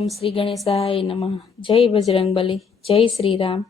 ઓમ શ્રી ગણેશાય નમઃ. જય બજરંગબલી. જય શ્રી રામ.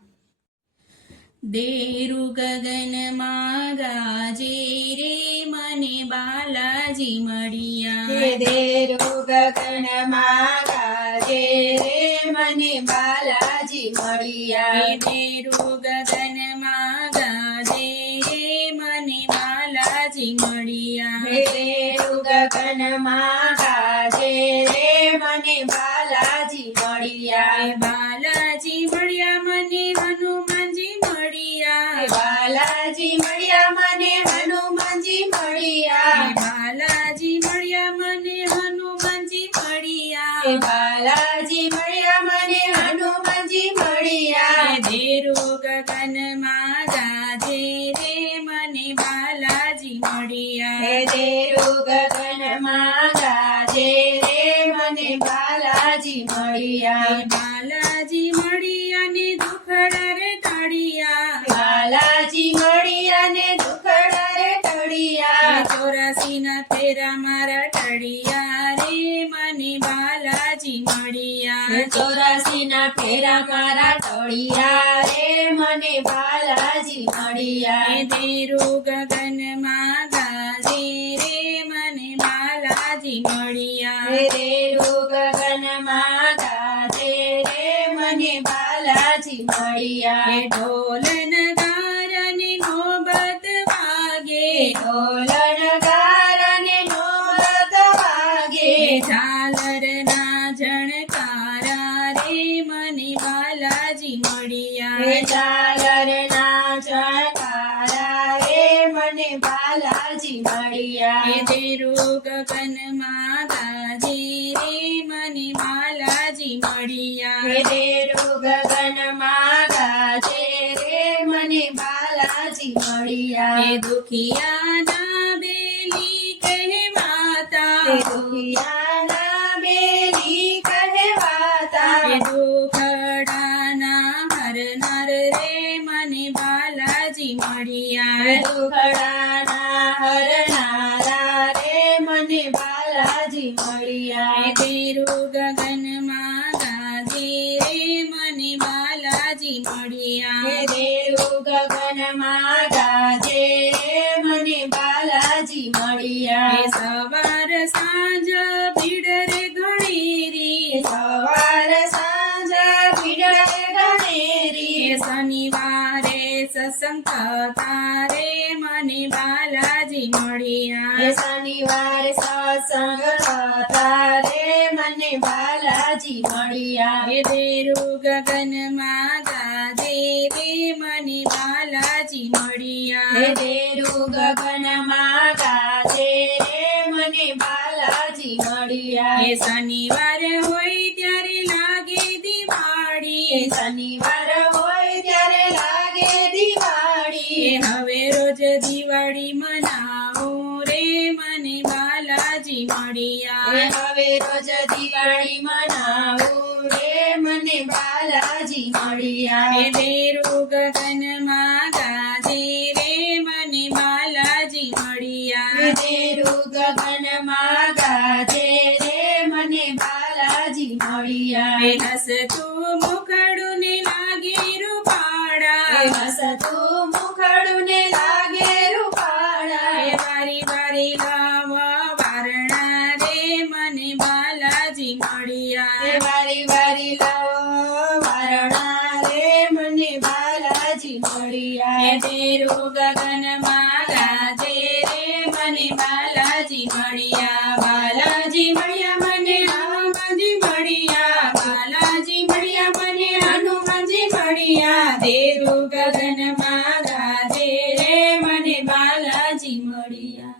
દેરુ ગગનમાં ગાજે રે મને બાલાજી મળ્યા. દેરુ ગગનમાં ગાજે રે મને બાલાજી મળ્યા. દેરુ ગગનમાં ગાજે રે મને બાલાજી મળ્યા. દેરુ ગગનમાં ગાજે રે મને બાલાજી મળ્યા. બાલાજી મળ્યા મને હનુમાનજી મળ્યા. બાલાજી મળ્યા મને હનુમાનજી મળ્યા. બાલાજી મળ્યા મને હનુમાનજી મળ્યા. બાલાજી મળ્યા મને હનુમાનજી મળ્યા. દેરુ ગગનમાં ગાજે રે મને બાલાજી મળ્યા. દેરુ ગગનમાં ગાજે રે મને બાલાજી મળ્યા. બાલાજી મળ્યા ને દુખડા રે ટાળિયા. બાલાજી મળ્યા ને દુખડા રે ટળિયા. 84 ના ફેરા મારા ટળિયા રે મને બાલાજી મળ્યા. 84 ના ફેરા મારા ટળિયા રે મને બાલાજી મળ્યા. દેરુ ગગનમાં ગાજે રે મને બાલાજી મળ્યા. દેરુ ગગનમાં ગાજે રે મને બાલાજી મળ્યા. ઢોલ નગારાની નોબત વાગે. ઢોલ નગારા ને નોબત વાગે. ઝાલરના ઝણકારા રે મને બાલાજી મળ્યા. ઝાલરના ઝણકારા રે મને બાલાજી મળ્યા. દેરુ ગગનમાં ગાજે રે મને બાલાજી મળ્યા. દેરુ ગગનમાં ગાજે રે મને બાલાજી મળ્યા. દુખિયાના બેલી કહેવાતા. દુખિયાના બેલી કહેવાતા. દુખડાના હરનાર રે મને બાલાજી મળ્યા. દુખડાના હરનારા રે મને બાલાજી મળ્યા. દેરુ ગગનમાં ગાજે રે મને બાલાજી મળ્યા. દેરુ ગગનમાં ગાજે રે મને બાલાજી મળ્યા. સવાર સાંજ ભીડ રે ઘણેરી. સવાર સાંજ ભીડ રે ઘણેરી. શનિવારે સત્સંગ થતા રે મને બાલાજી મળ્યા. શનિવારે સત્સંગ થતા રે મને બાલાજી મળ્યા. દેરુ ગગનમાં ગાજે રે મને બાલાજી મળ્યા. દેરુ ગગનમાં ગાજે રે મને બાલાજી મળ્યા. શનિવાર હોય ત્યારે લાગે દિવાળી. શનિવાર હોય ત્યારે લાગે દિવાળી. હવે રોજ દિવાળી મનાવું રે મને બાલાજી મળ્યા. હવે રોજ દિવાળી મનાવું રે મને બાલાજી મળ્યા. દેરુ ગગનમાં ગાજે રે મને બાલાજી મળ્યા. દેરુ ગગનમાં ગાજે રે મને બાલાજી મળ્યા. હસતું મુખડું ને લાગે રૂપાળા. હસતું મુખડું ને લાગે રૂપાળા. વારી વારી લાવા વારણા રે મને બાલાજી મળ્યા. વારી વારી લાવો વારણા રે મને બાલાજી મળ્યા. દેરુ ગગનમાં ગાજે રે મને બાલાજી મળ્યા. બાલાજી મળ્યા મને હનુમાનજી મળ્યા. બાલાજી મળ્યા મને હનુમાનજી મળ્યા. દેરુ ગગનમાં ગાજે રે મને બાલાજી મળ્યા.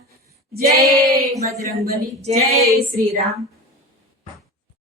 જય બજરંગબલી. જય શ્રી રામ.